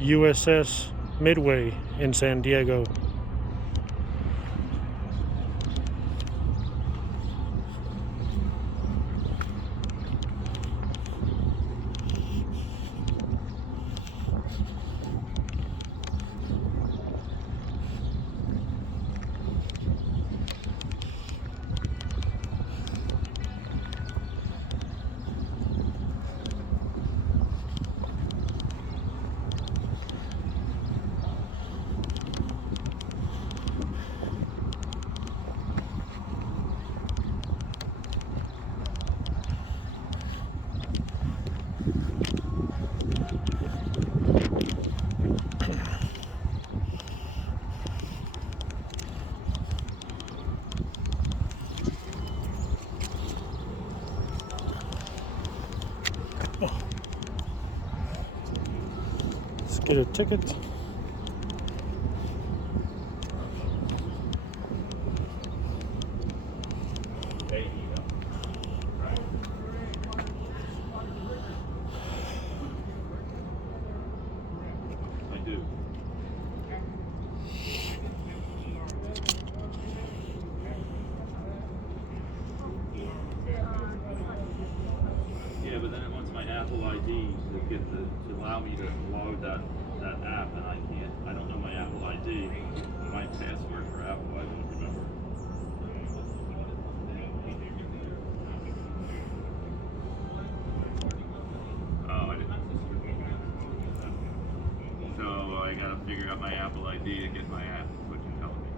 USS Midway in San Diego. Let's get a ticket. I do. Yeah, but then it wants my Apple ID to allow me to load that app, and I don't know my Apple ID. My password for Apple, I don't remember. Oh, I didn't. So I gotta figure out my Apple ID to get my app, what you're telling me.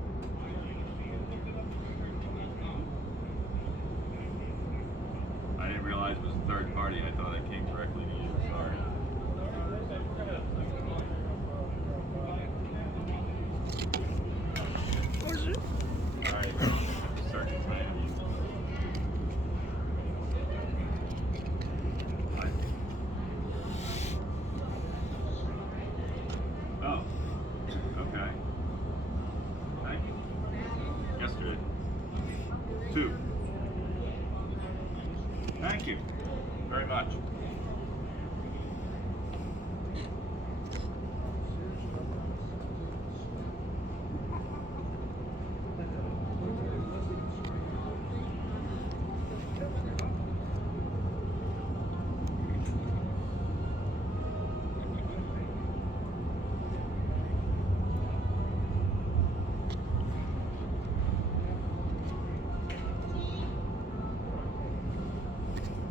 I didn't realize it was a third party. I thought it came directly to you. Sorry. Alright, start your plan. Oh, okay. Thank you. Yesterday. 2. Thank you very much.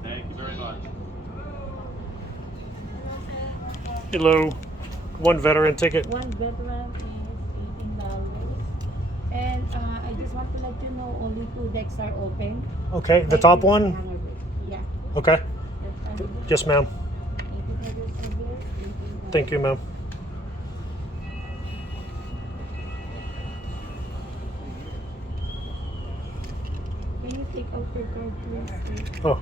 Thank you very much. Hello. One veteran ticket. One veteran is $18. And I just want to let you know only 2 decks are open. Okay, the top one? Yeah. Okay. Yes, ma'am. Thank you for your service. Thank you, ma'am. Can you take out your card, please? Oh.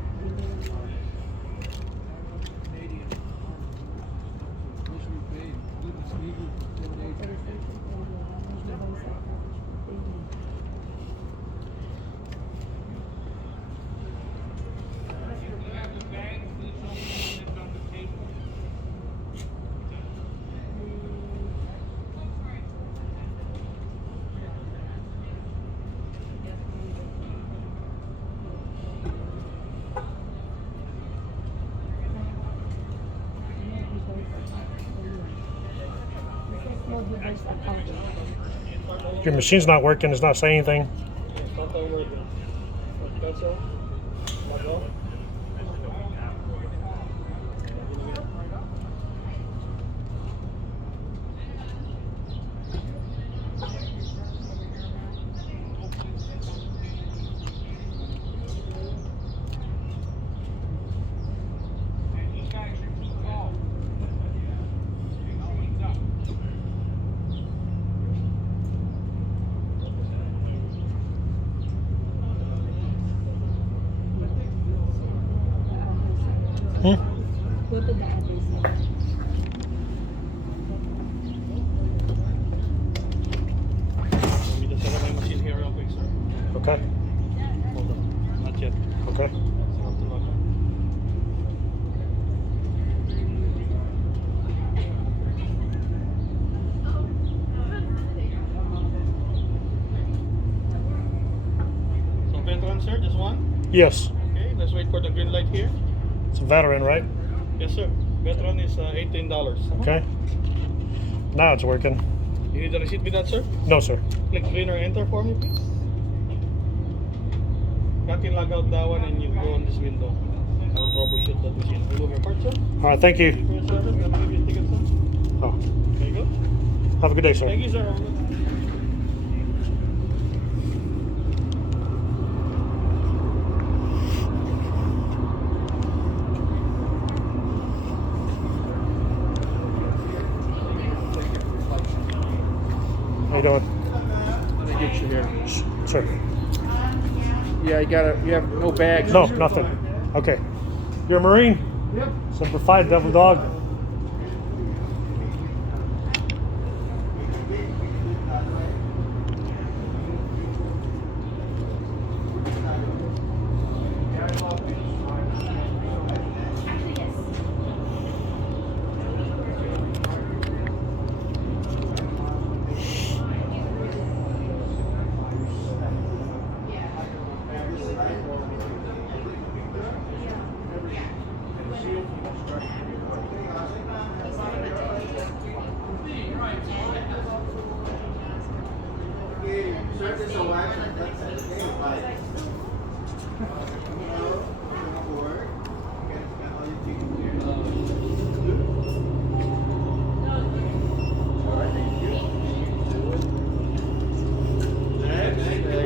Your machine's not working. It's not saying anything. Go to the other side. Let me just set up my machine here real quick, sir. Okay. Hold on. Not yet. Okay. Set up the lock. one. Yes. Okay, let's wait for the green light here. It's a veteran, right? Yes, sir. Veteran is $18. Okay. Now it's working. You need the receipt with that, sir? No, sir. Click green or enter for me, please. You can log out that one and you go on this window. I'll troubleshoot that machine. Remove your part, sir. All right. Thank you. Thank you for your service. I'll give you a ticket, sir. Oh, There you go. have a good day, sir. Thank you, sir. How you doing? Let me get you here. Sir. Yeah, you have no bags. No, nothing. Okay. You're a Marine? Yep. Semper Fi, Devil Dog.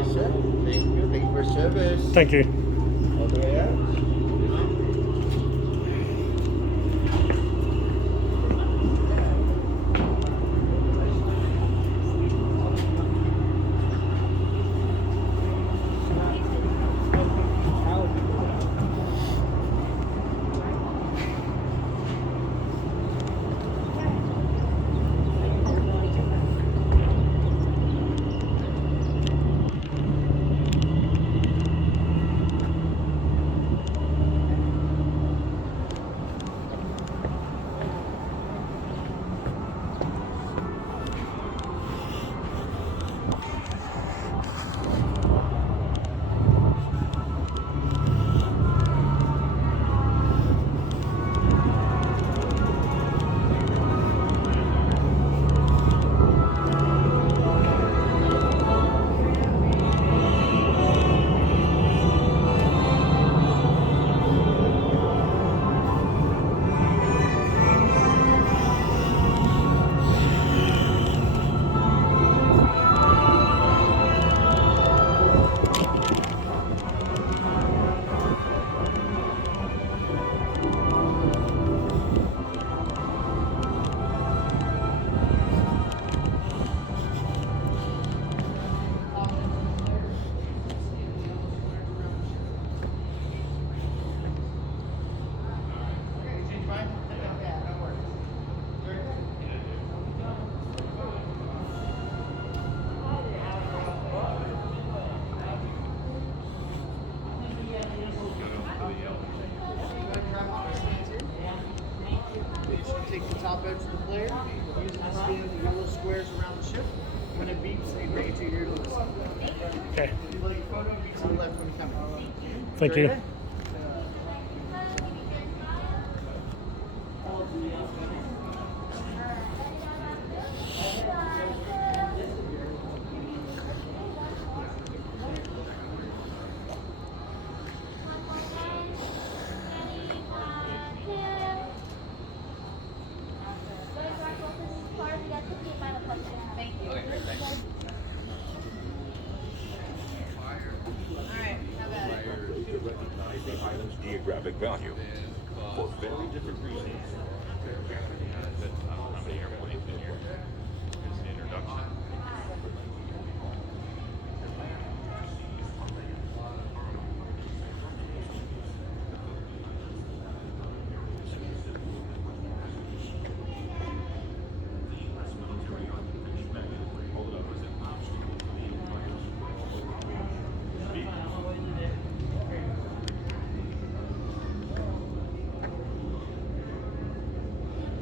Thank you for service. Thank you. All the way out. Take the top edge of the player, use the stand the yellow squares around the ship. When it beeps, they bring it to your ear to listen. Okay. Like a photo beeps to the left when coming. Thank you. To recognize the island's geographic value for very different reasons. How many airplanes in here? It's the introduction.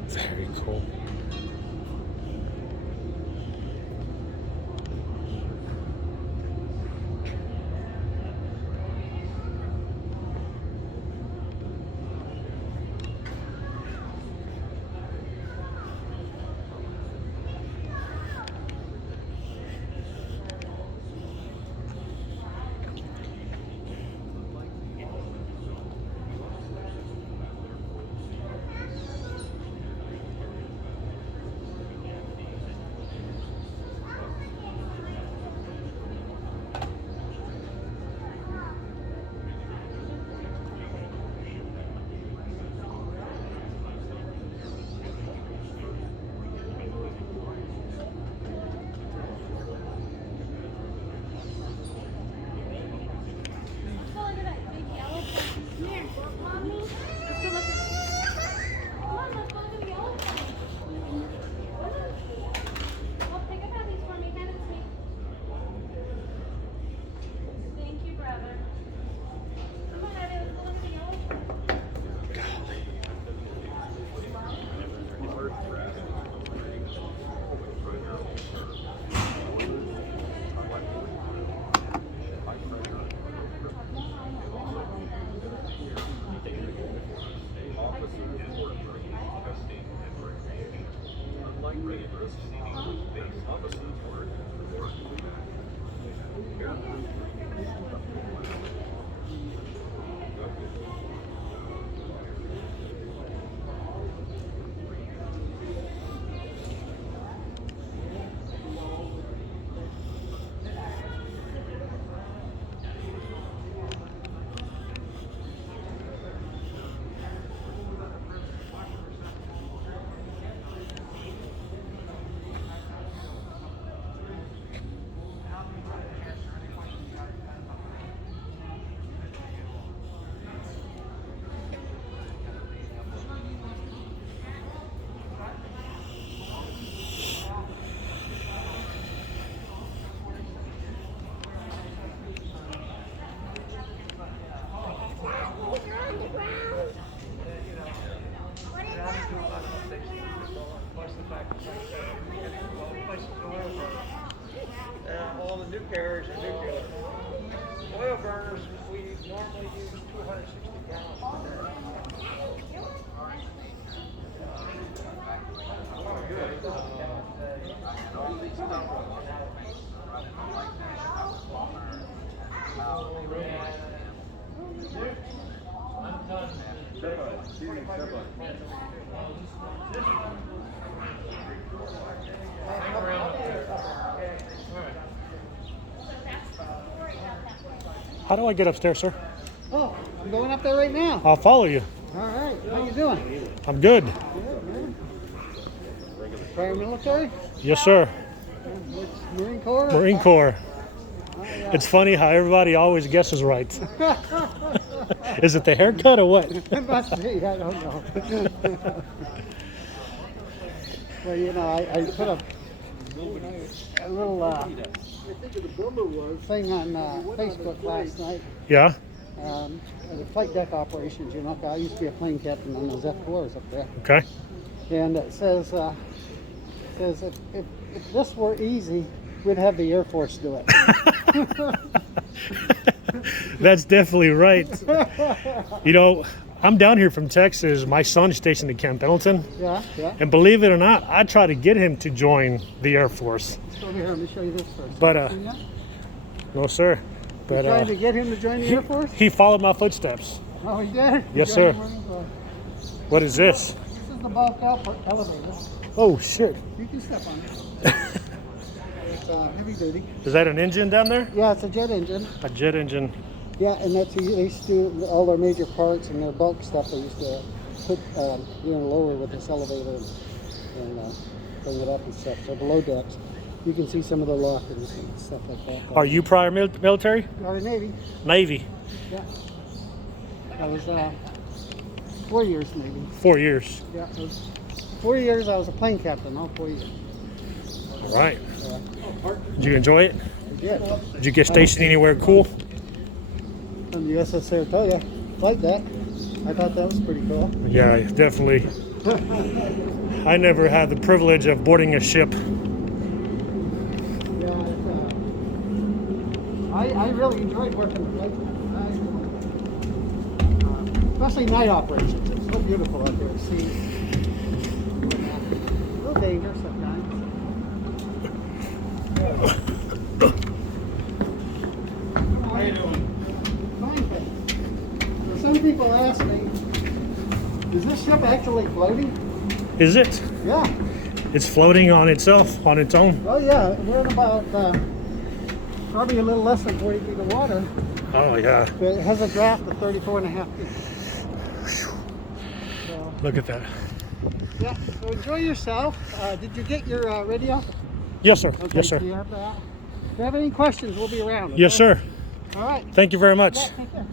Very cool. All the new carriers are nuclear. Oil burners, we normally use 260 gallons per day. How do I get upstairs, sir? Oh, I'm going up there right now. I'll follow you. All right, how you doing? I'm good. Good, man. Paramilitary? Yes, sir. Marine Corps? Marine Corps. Oh, yeah. It's funny how everybody always guesses right. Is it the haircut or what? It must be, I don't know. Well, you know, I put a little thing on Facebook last night. Yeah. The flight deck operations, you know, I used to be a plane captain on those F4s up there. Okay. And it says if this were easy, we'd have the Air Force do it. That's definitely right. You know, I'm down here from Texas. My son's stationed at Camp Pendleton. Yeah, yeah. And believe it or not, I try to get him to join the Air Force. Let's go over here. Let me show you this first. But, Yeah? no, sir. You But trying to get him to join the Air Force? he followed my footsteps. Oh, he did? Yes, You sir. joined him when he was- What is this? This is the bulk elevator. Oh, shit. You can step on it. It's heavy duty. Is that an engine down there? Yeah, it's a jet engine. A jet engine. Yeah, and that's they used to do all their major parts and their bulk stuff. They used to put lower with this elevator and bring it up and stuff. So below decks, you can see some of the lockers and stuff like that. Are you prior military? Army Navy? Navy. Yeah. I was 4 years Navy. 4 years. Yeah, it was 4 years. I was a plane captain all 4 years. All right. Yeah. Did you enjoy it? I did. Did you get stationed anywhere cool? On the USS Saratoga, flight deck. I thought that was pretty cool. Yeah, definitely. I never had the privilege of boarding a ship. Yeah, I really enjoyed working the flight deck. Especially night operations. It's so beautiful out there to see. A little dangerous sometimes. How you doing? Fine, thanks. So some people ask me, is this ship actually floating? Is it? Yeah. It's floating on itself, on its own. Oh yeah, we're in about probably a little less than 40 feet of water. Oh, yeah. But it has a draft of 34.5 feet. So, Look at that. yeah, so enjoy yourself. Did you get your radio? Yes, sir. Okay, Yes, sir. Do you have that? If you have any questions, we'll be around. Yes, okay? sir. All right. Thank you very much. Yeah, take care.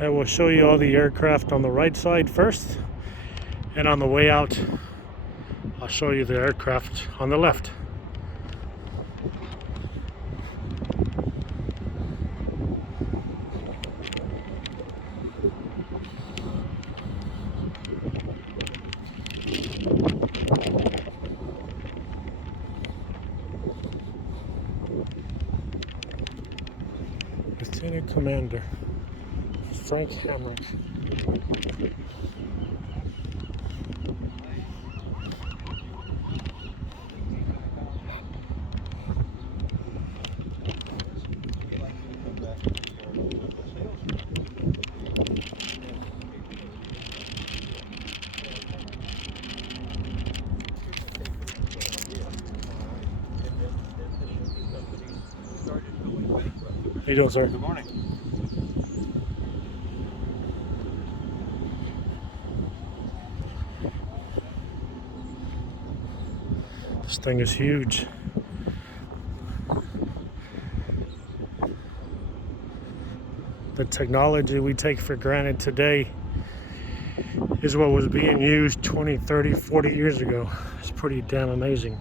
I will show you all the aircraft on the right side first, and on the way out I'll show you the aircraft on the left. Lieutenant Commander Frank Hamrick. How you doing, sir? Good morning. This thing is huge. The technology we take for granted today is what was being used 20, 30, 40 years ago. It's pretty damn amazing.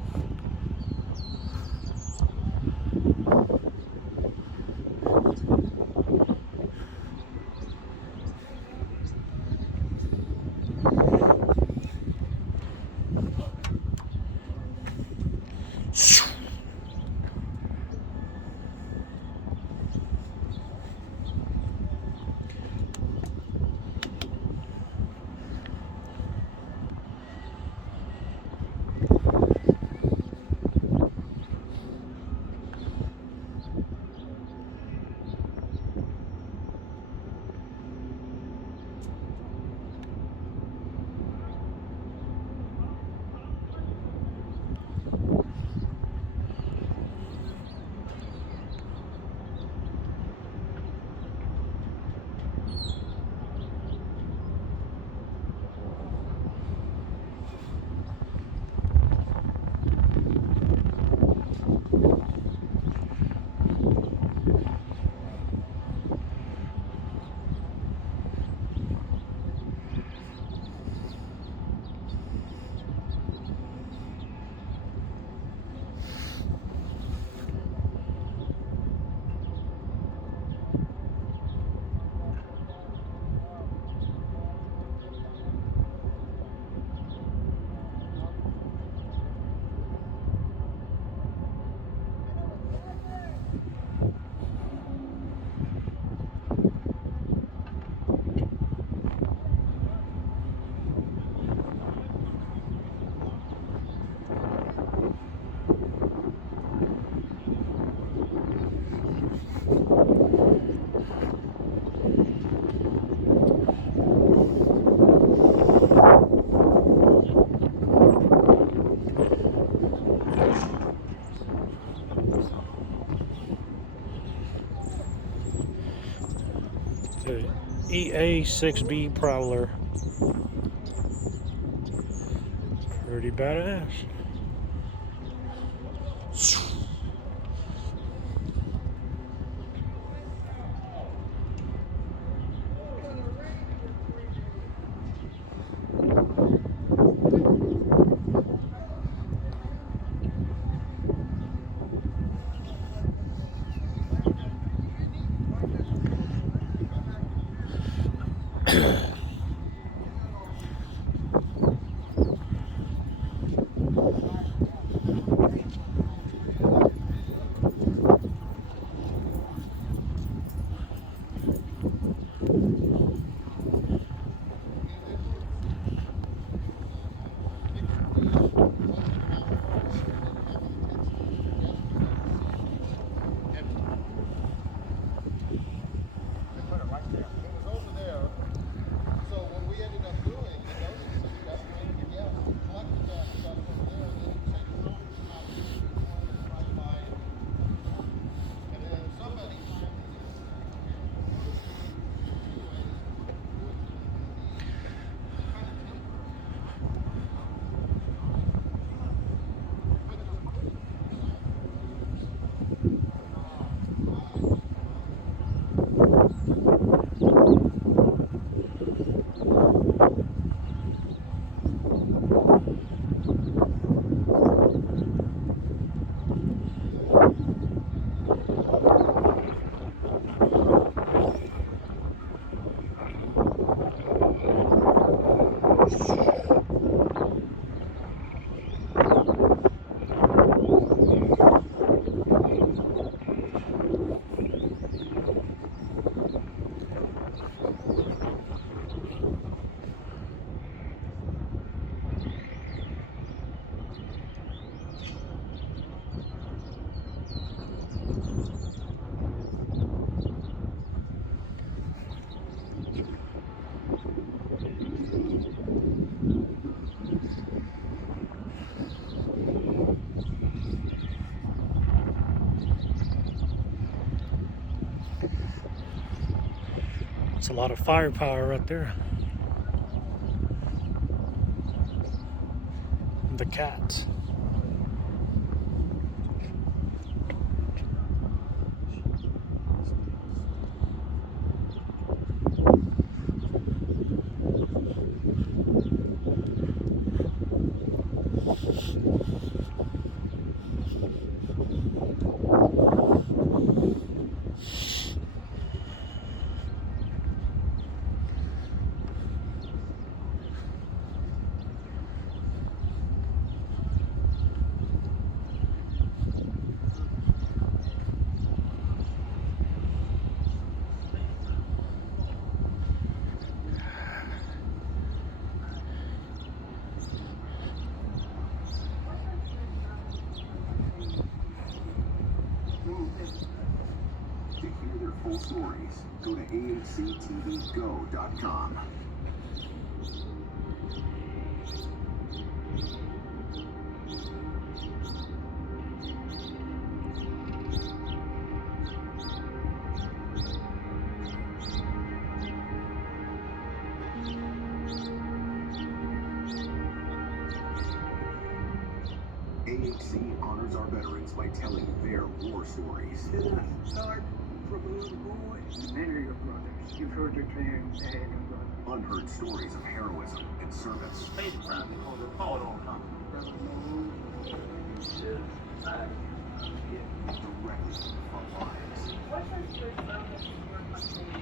The EA-6B Prowler. Pretty badass. That's a lot of firepower right there. The cats. To hear their full stories, go to ahctvgo.com. AHC honors our veterans by telling their war stories. Didn't I start from a little boy? Many of your brothers. You've heard their tales, dad and brother. Unheard stories of heroism and service. State crime, they call it all time. Brother Moon. Directly from the front lines. What was your focus in your country?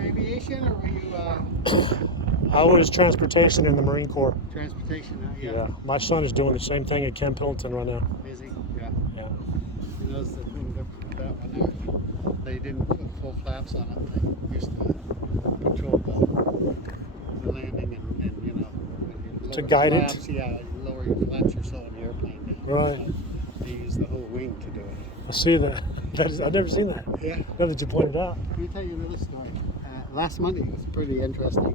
Aviation, or were you I was transportation in the Marine Corps. transportation? Yeah. My son is doing the same thing at Camp Pendleton right now. Busy. Yeah. Yeah. You notice the thing different with that one there. They didn't put full flaps on it. They used to control the landing and you know. When you To lower guide the it? flaps, yeah, you lower your flaps, you're slowing the airplane down. Right. So they use the whole wing to do it. I see that. I've never seen that. Yeah. Now that you pointed out. Let me tell you another story. Last Monday was pretty interesting.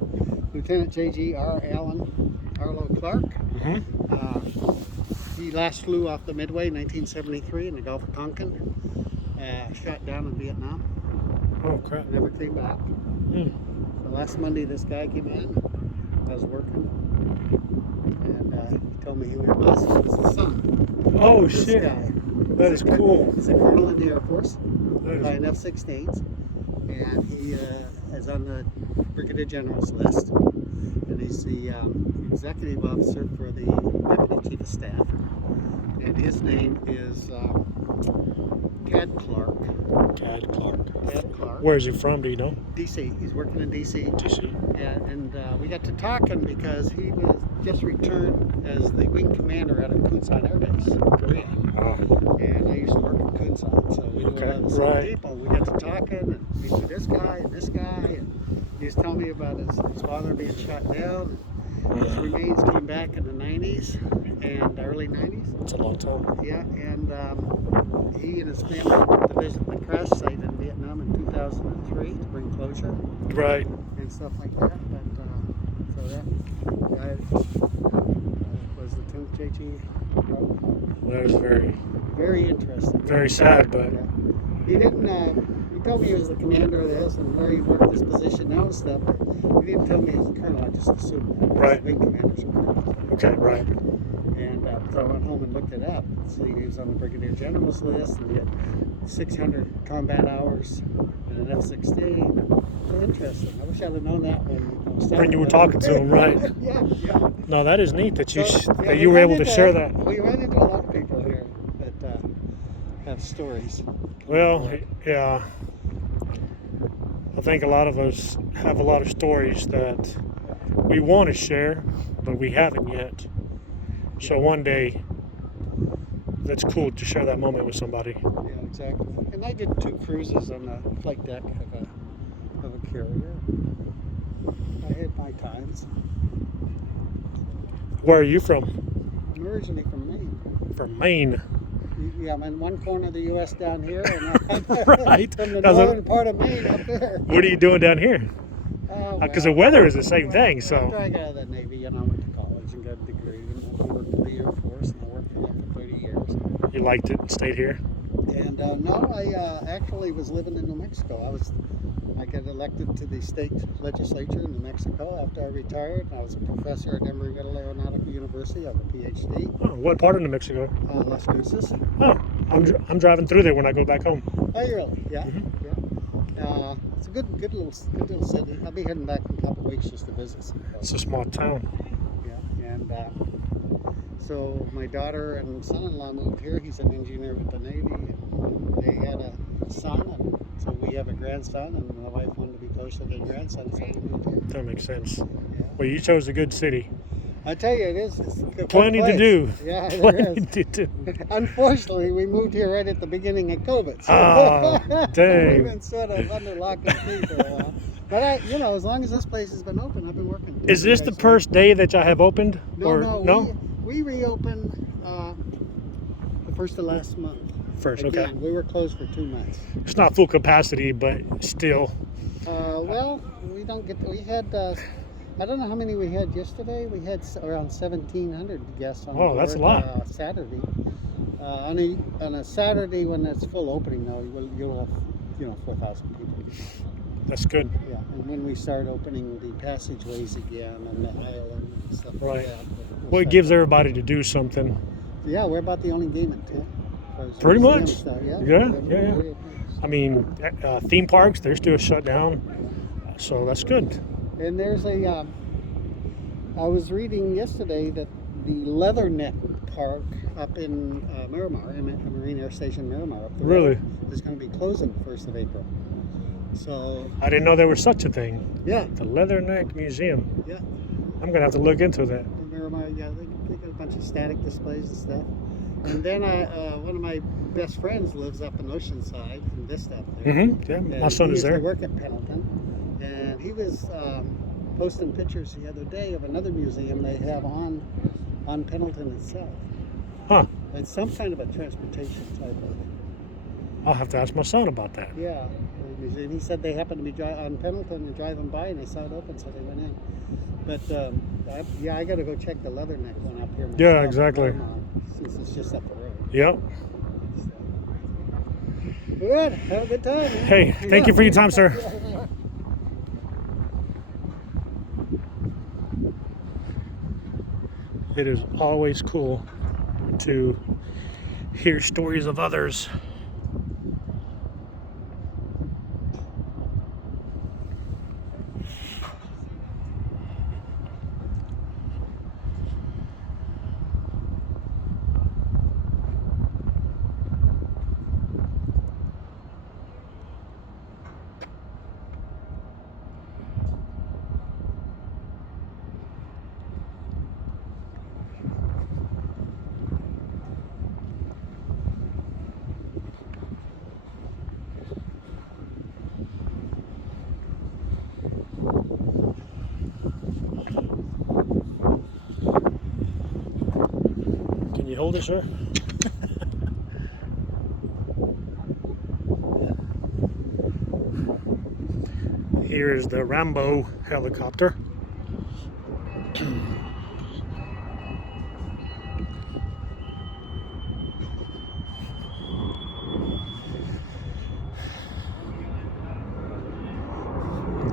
Lieutenant J.G.R. Allen Arlo Clark. He last flew off the Midway in 1973 in the Gulf of Tonkin. Shot down in Vietnam. Oh, crap. Never came back. So last Monday this guy came in. I was working. And he told me who he was. It was his son. Oh, This shit. guy. That is cool. He's a colonel in the Air Force. That is By an F-16s, and he is on the Brigadier General's list, and he's the executive officer for the Deputy Chief of Staff, and his name is Tad Clark. Tad Clark. Tad Clark. Where is he from? Do you know? D.C. He's working in D.C. DC. And we got to talking because he was just returned as the wing commander out of Kunsan Air Base, Korea. Oh. And I used to work in Kunsan, so we knew a lot of the same Right. people. We got to talking, and we knew this guy, and he was telling me about his father being shot down. His remains came back in the 90s and the early 90s. It's a long time. Yeah, and he and his family went to visit the crash site in Vietnam in 2003 to bring closure Right. and stuff like that. But so that guy was Lieutenant J.T. That was very, Very interesting. very sad, but Yeah. He didn't. He told me he was the commander of this and where he worked his position now and stuff. But he didn't tell me he was a colonel. I just assumed that. Right. Big commanders are colonels. okay, right. And so I went home and looked it up. See, he was on the Brigadier General's list, and he had 600 combat hours and an F-16. Interesting. I wish I'd have known that When you were talking to him, right? Yeah, yeah. No, that is neat that you So, yeah, that you were we able ran to into- share that. We ran into a lot of people here that have stories. Well, yeah. I think a lot of us have a lot of stories that we want to share, but we haven't yet. So one day, that's cool to share that moment with somebody. Yeah, exactly. And I did 2 cruises on the flight deck of a carrier. I had my times. Where are you from? I'm originally from Maine. From Maine. Yeah, I'm in one corner of the U.S. down here, and I'm Right. from the That's a- northern part of Maine up there. What are you doing down here? Because the weather is the same thing, After so. I got out of the Navy, and I went to college and got a degree, and I worked for the Air Force, and I worked for them for 30 years. You liked it and stayed here? And no, I actually was living in New Mexico. I got elected to the state legislature in New Mexico after I retired. I was a professor at Embry-Riddle Aeronautical University. I have a PhD. Oh, what part of New Mexico? Las Cruces. Oh, I'm driving through there when I go back home. Oh, you really? Yeah. Mhm. Yeah. It's a good little city. I'll be heading back in a couple of weeks just to visit some folks. It's a small town. Yeah, and so my daughter and son-in-law moved here. He's an engineer with the Navy, and they had a son, and so we have a grandson, and my wife wanted to be close to their grandson, so we moved here. That makes sense. Yeah. Well, you chose a good city. I tell you, it's a good Plenty to place. do. Yeah, there Plenty is. to do. Unfortunately, we moved here right at the beginning of COVID. So Oh, dang. we've been sort of under lock and key for a while. But as long as this place has been open, I've been working. Is this the first day that y'all have opened? No. We reopened the first of last month. First, Again, okay. we were closed for 2 months. It's not full capacity, but still. Well, we don't get. We had. I don't know how many we had yesterday. We had around 1,700 guests on board. That's a lot. Saturday. On a Saturday when it's full opening, though, you'll have 4,000 people. That's good. Yeah, and when we start opening the passageways again and the island and stuff Right. like that. Well, it gives everybody to do something. Yeah, we're about the only game in town. Pretty much. Stuff, yeah. Yeah. I mean, theme parks, they're still shut down. So that's good. And there's I was reading yesterday that the Leatherneck Park up in Miramar, Marine Air Station Miramar, up the Really? road, is going to be closing the 1st of April. So, I didn't know there was such a thing. yeah, The Leatherneck Museum. yeah. I'm going to have to look into that. Miramar, yeah, they got a bunch of static displays and stuff. And then one of my best friends lives up in Oceanside in Vista up there. Yeah, my And son he is used there. to work at Pendleton, and he was posting pictures the other day of another museum they have on Pendleton itself. Huh. It's some kind of a transportation type of. I'll have to ask my son about that. Yeah, museum. He said they happened to be on Pendleton and driving by, and they saw it open, so they went in. But I got to go check the Leatherneck one up here. Myself, Yeah, exactly. Since it's just up the road. Yep. Good. Have a good time. Man. Hey, thank you for your time, sir. It is always cool to hear stories of others. hold it, sir? Here is the Rambo helicopter.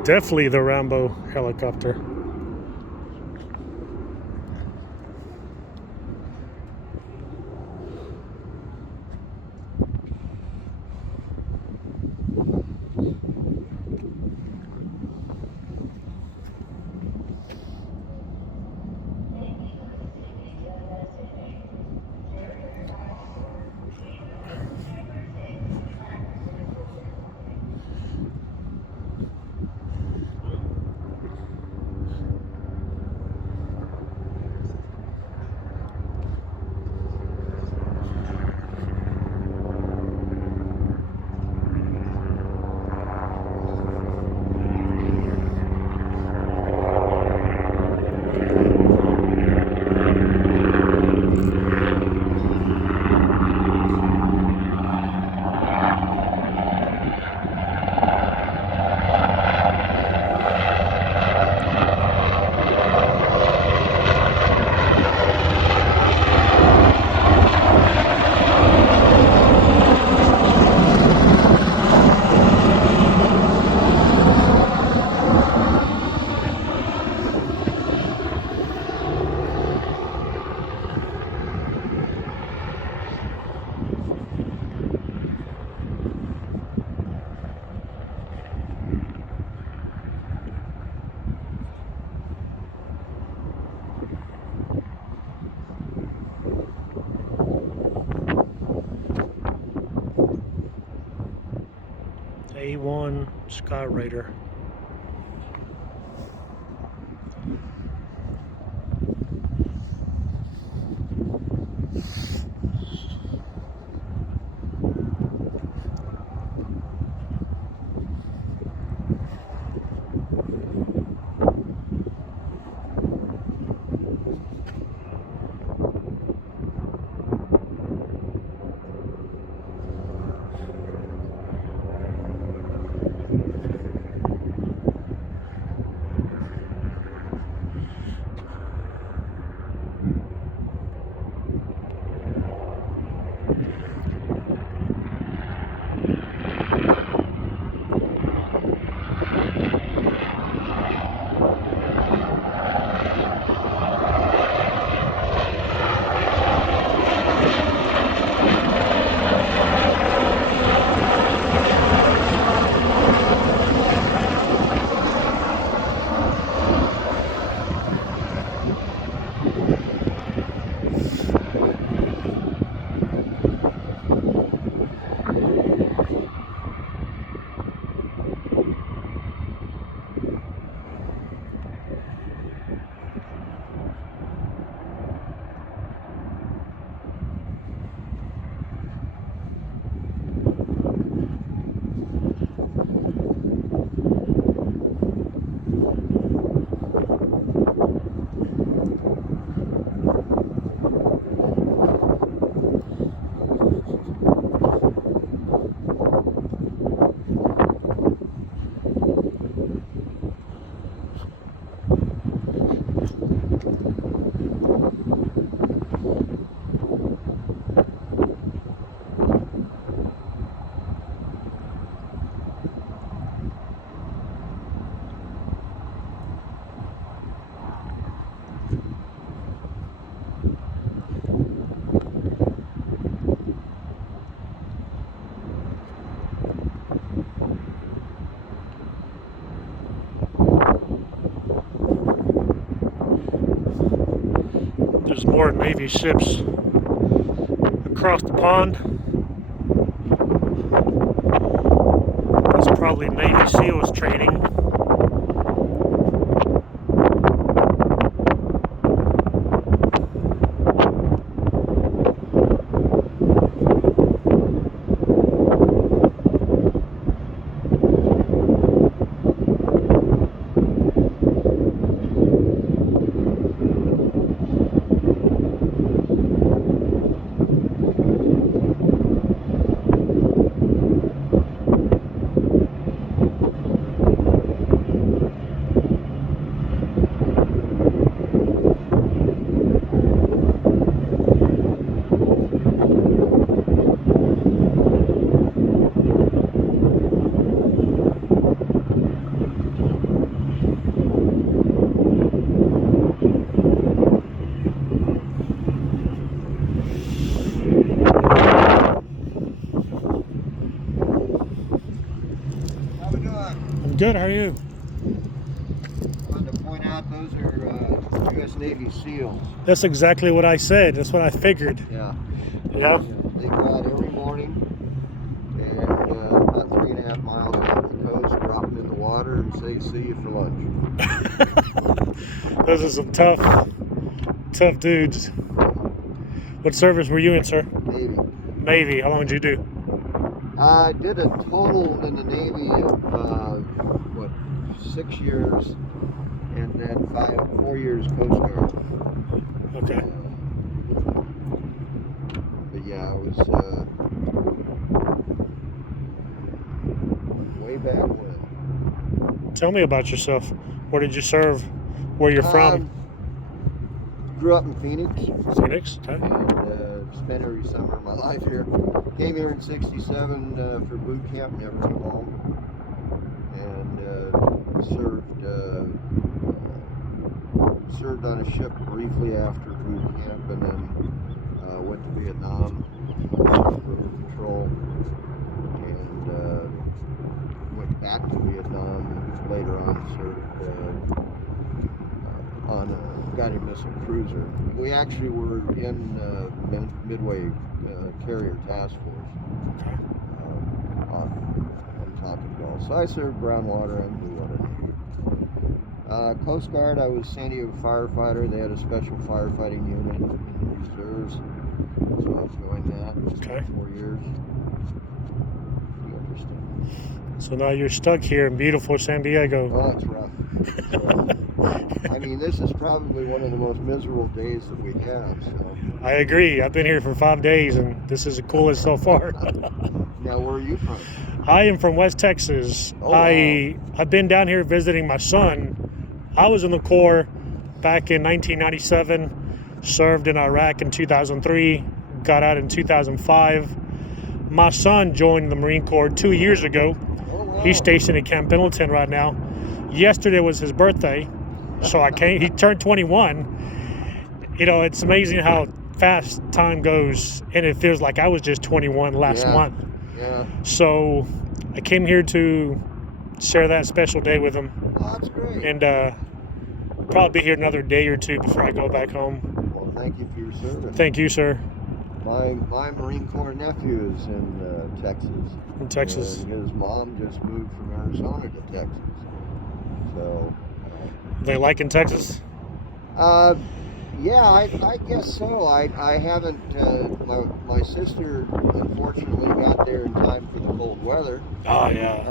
Definitely the Rambo helicopter. A1 Skyraider. There's more Navy ships across the pond. That's probably Navy SEALs training. Good, how are you? Wanted to point out those are U.S. Navy SEALs. That's exactly what I said. That's what I figured. Yeah. Yeah. They go out every morning and about 3.5 miles off the coast, drop them in the water and say, see you for lunch. Those are some tough dudes. What service were you in, sir? Navy. Navy. How long did you do? I did a total in the Navy of, 6 years, and then 4 years Coast Guard. Okay. But yeah, it was way back when. Tell me about yourself. Where did you serve? Where you're from? Grew up in Phoenix. Phoenix? Okay. And spent every summer of my life here. Came here in '67 for boot camp, never went home. And served on a ship briefly after boot camp, and then went to Vietnam, river patrol, and went back to Vietnam, and later on served on a guided missile cruiser. We actually were in Midway carrier task force on top of it all. So I served groundwater and blue water. Coast Guard, I was San Diego firefighter. They had a special firefighting unit in the reserves, so I was doing that for 4 years. Interesting. So now you're stuck here in beautiful San Diego. Oh, it's rough. I mean, this is probably one of the most miserable days that we have. So. I agree. I've been here for 5 days, and this is the coolest so far. Now, where are you from? I am from West Texas. Oh, wow. I've been down here visiting my son. I was in the Corps back in 1997, served in Iraq in 2003, got out in 2005. My son joined the Marine Corps 2 years ago. Oh, wow. He's stationed at Camp Pendleton right now. Yesterday was his birthday, so I came. He turned 21. You know, it's amazing how fast time goes, and it feels like I was just 21 last month. Yeah. So I came here to share that special day with him. Oh, that's great. And probably be here another day or two before I go back home. Well, thank you for your service. Thank you, sir. My Marine Corps nephew is in Texas. In Texas. And his mom just moved from Arizona to Texas. So. They like in Texas? Yeah, I guess so. I haven't. My sister unfortunately got there in time for the cold weather. Oh yeah.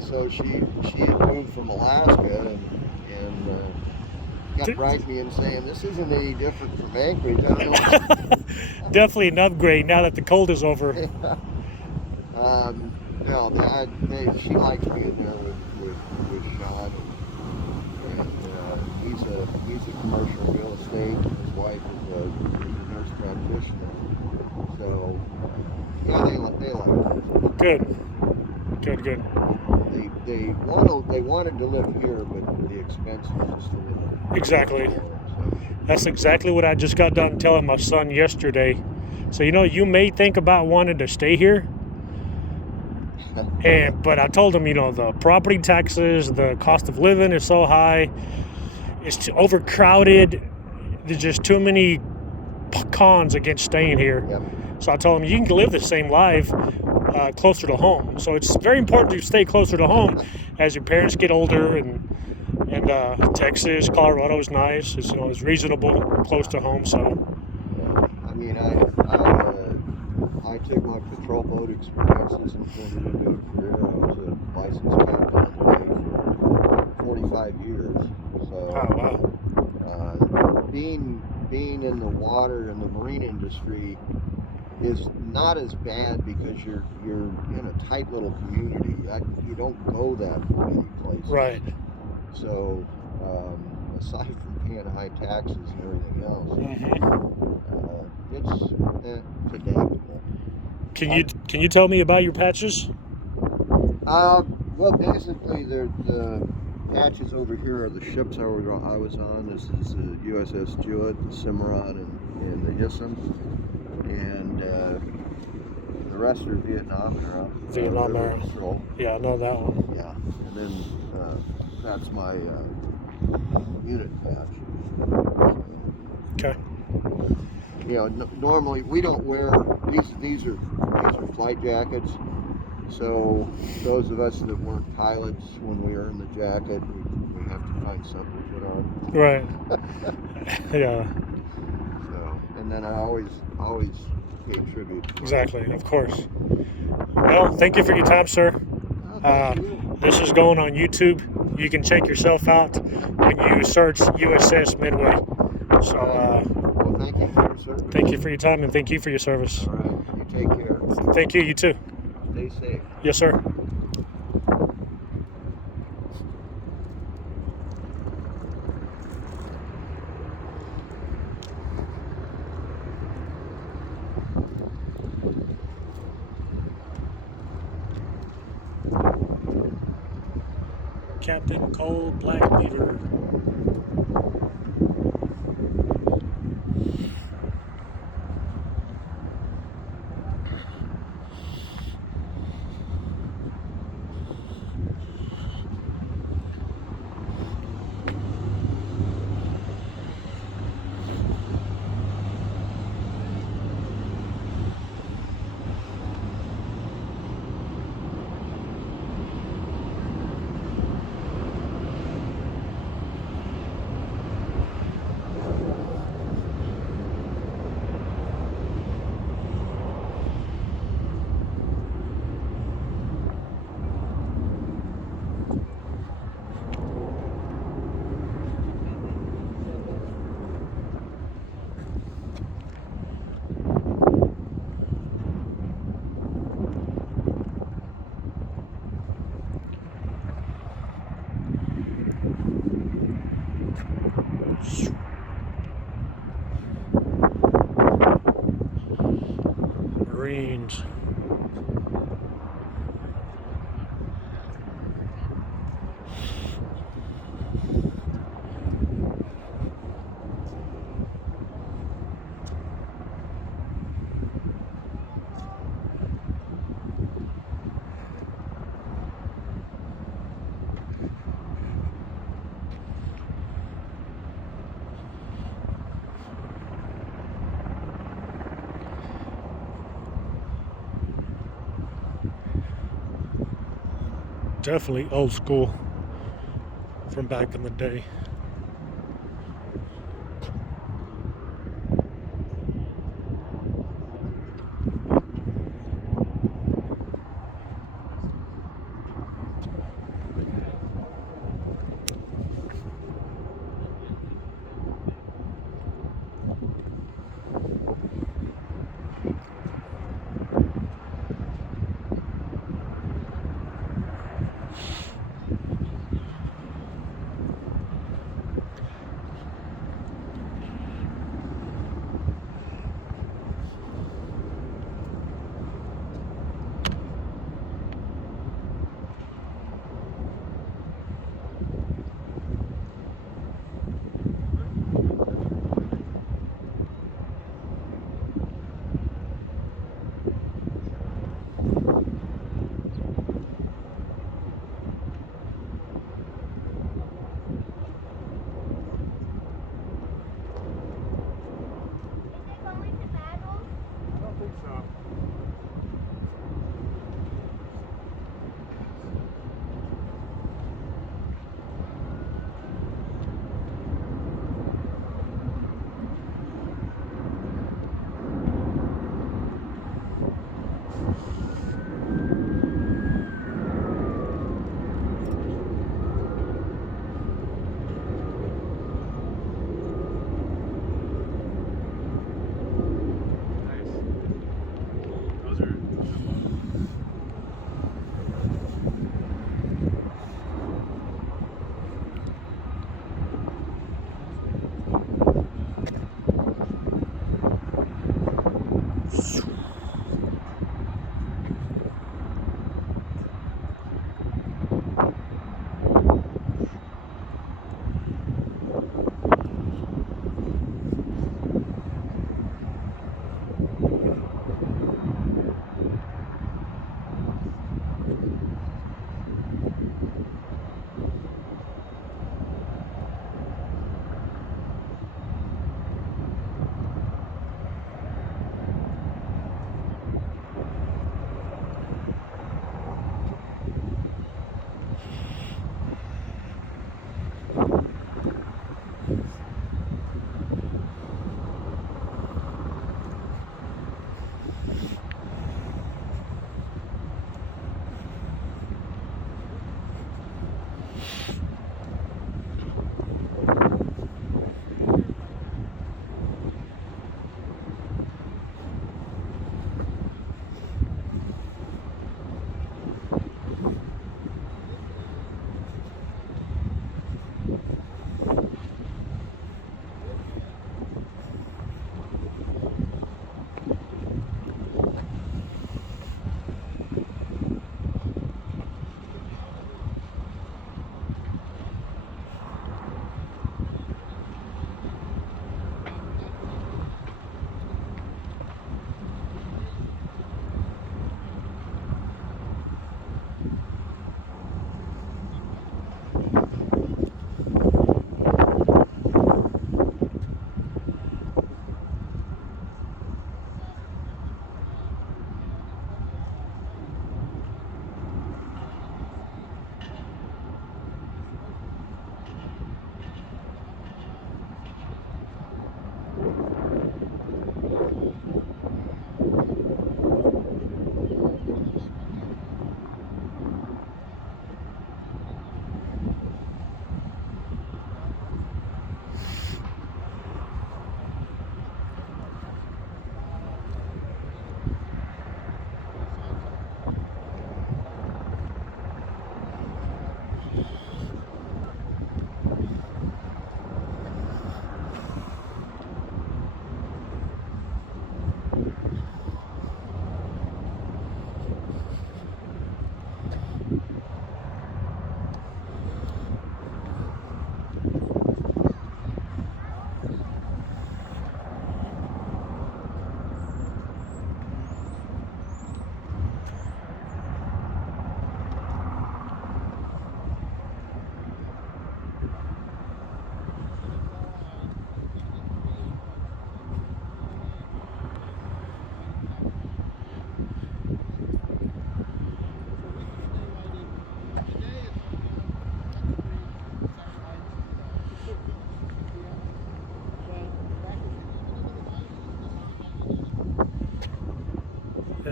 So she had moved from Alaska and kept writing me and saying this isn't any different from Anchorage. I don't know. Definitely an upgrade now that the cold is over. No, she likes being there with Sean. He's a commercial real estate. His wife is a nurse practitioner. So yeah, they like it. Good. They wanted to live here, but the expense was just a little. Exactly. That's exactly what I just got done telling my son yesterday. So you may think about wanting to stay here. But I told him, the property taxes, the cost of living is so high. It's overcrowded. There's just too many cons against staying here. Yep. So I told him you can live the same life closer to home. So it's very important to stay closer to home as your parents get older. And Texas, Colorado is nice. It's reasonable, close to home. So. I mean, I took my patrol boat experiences and turned it into a career. I was a licensed captain in the Navy for 45 years. So, oh, wow. Being in the water and the marine industry is not as bad because you're in a tight little community. You don't go that many places. Right. So, aside from paying high taxes and everything else, it's adaptable. Can you tell me about your patches? Well, basically, the patches over here are the ships I was on. This is the USS Jewett, the Cimarron, and the Hissam, and the rest are Vietnam era. Vietnam era. Yeah, I know that one. Yeah. and then that's my unit patch. Okay. You know, normally we don't wear these are flight jackets. So those of us that weren't pilots, when we earn the jacket, we have to find something to put on. Right. Yeah. So, and then I always pay tribute. Exactly. Of course. Well, thank you for your time, sir. This is going on YouTube. You can check yourself out when you search USS Midway. So, well, thank you for your service. Thank you for your time, and thank you for your service. All right. You take care. Thank you. You too. Stay safe. Yes, sir. Captain Cole Black Beaver. Marines. Definitely old school from back in the day.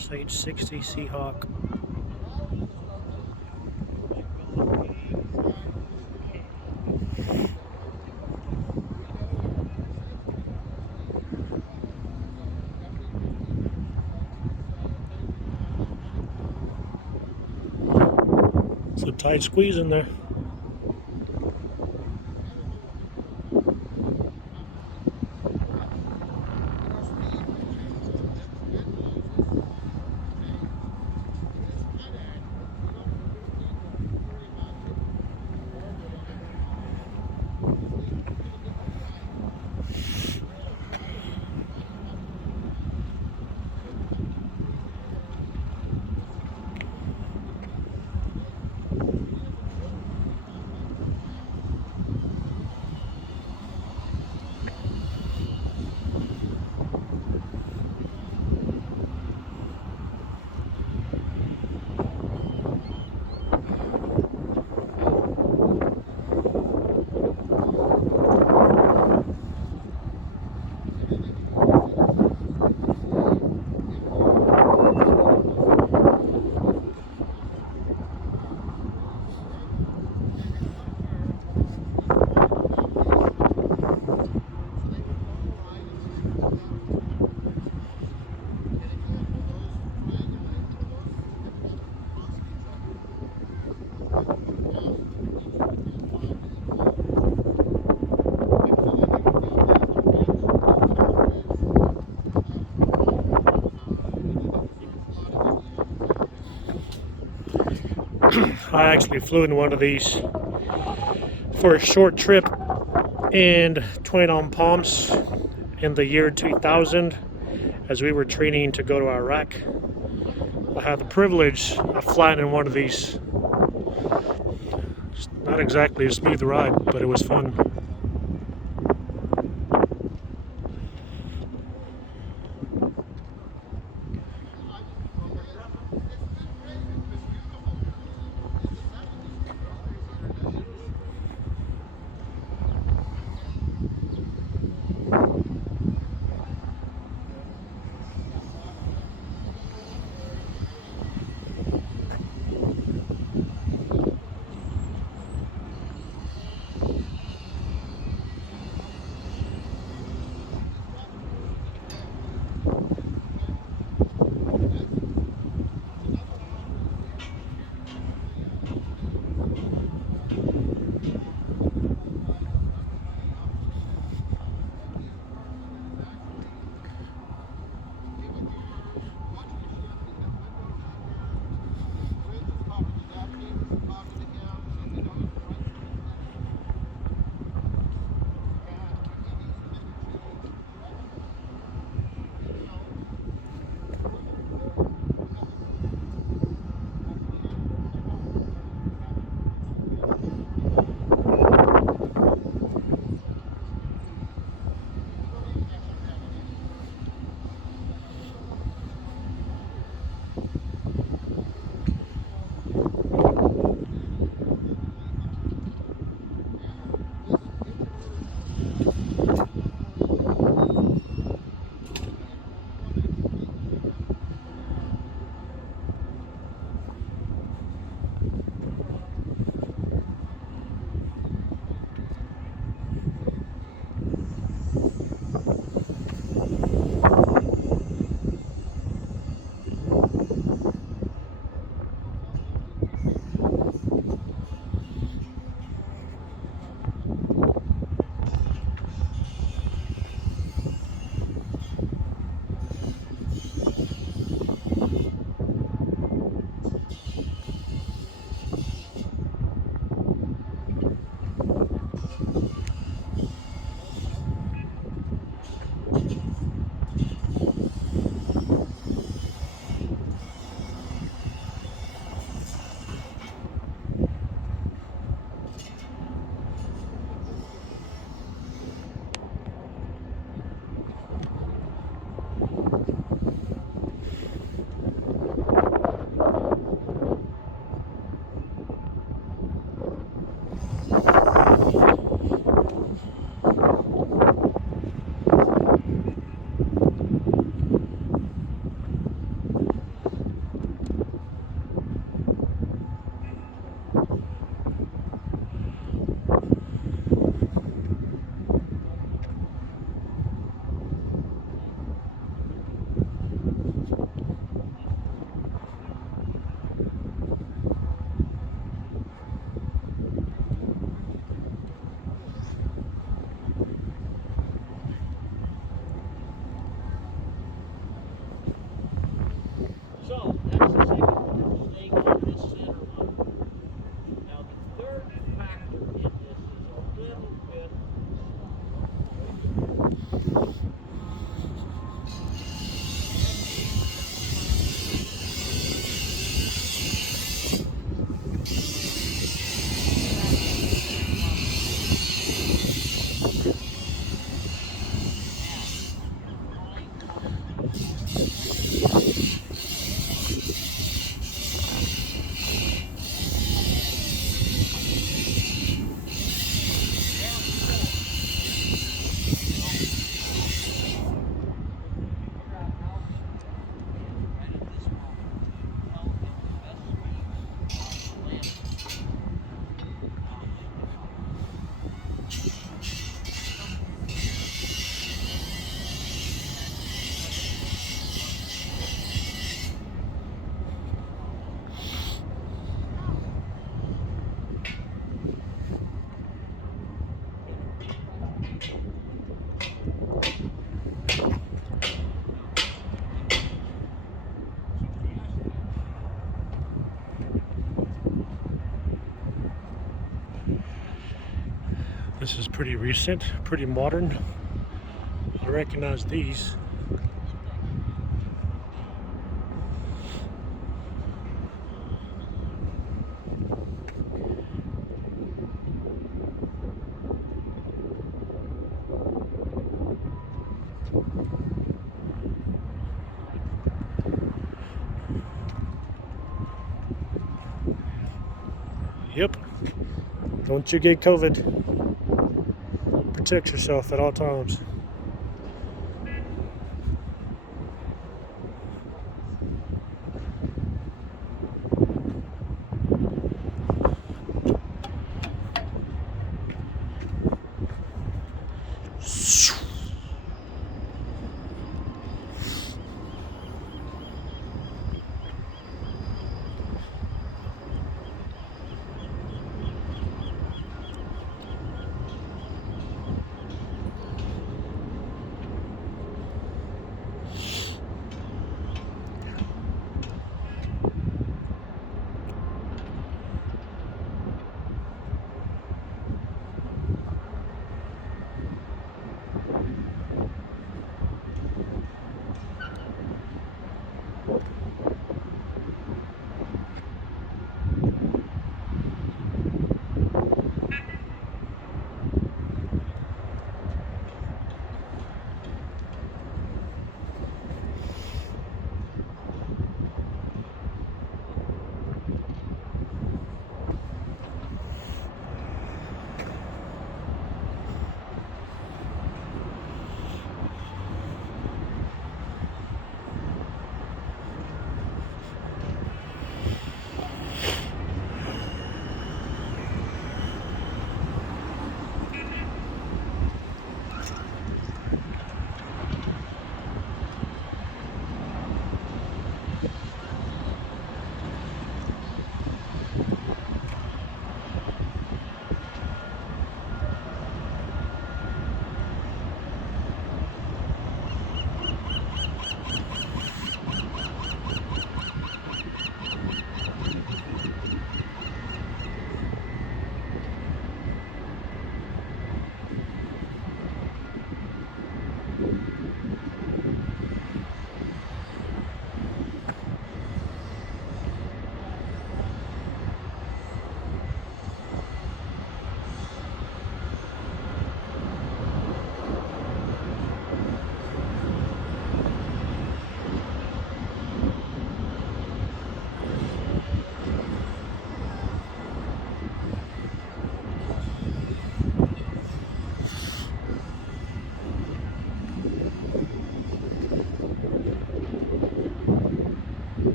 SH60 Seahawk. It's a tight squeeze in there. I actually flew in one of these for a short trip in Twin on Palms in the year 2000 as we were training to go to Iraq. I had the privilege of flying in one of these. It's not exactly a smooth ride, but it was fun. This is pretty recent, pretty modern. I recognize these. Yep. Don't you get COVID. Protect yourself at all times.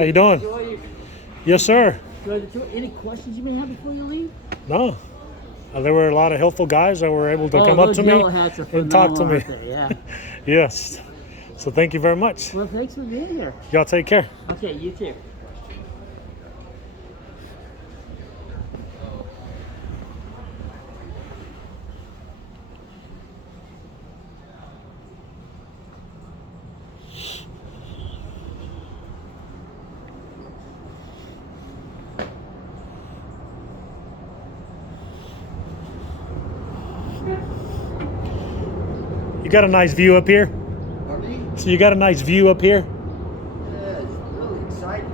How you doing? Enjoy, Yes, sir. enjoy the tour. Any questions you may have before you leave? No. There were a lot of helpful guys that were able to come up those to me yellow hats are and talk to me. phenomenal, aren't they? Yeah. Yes. So thank you very much. Well, thanks for being here. Y'all take care. Okay, you too. You got a nice view up here? Pardon me? So you got a nice view up here? Yeah, it's really exciting.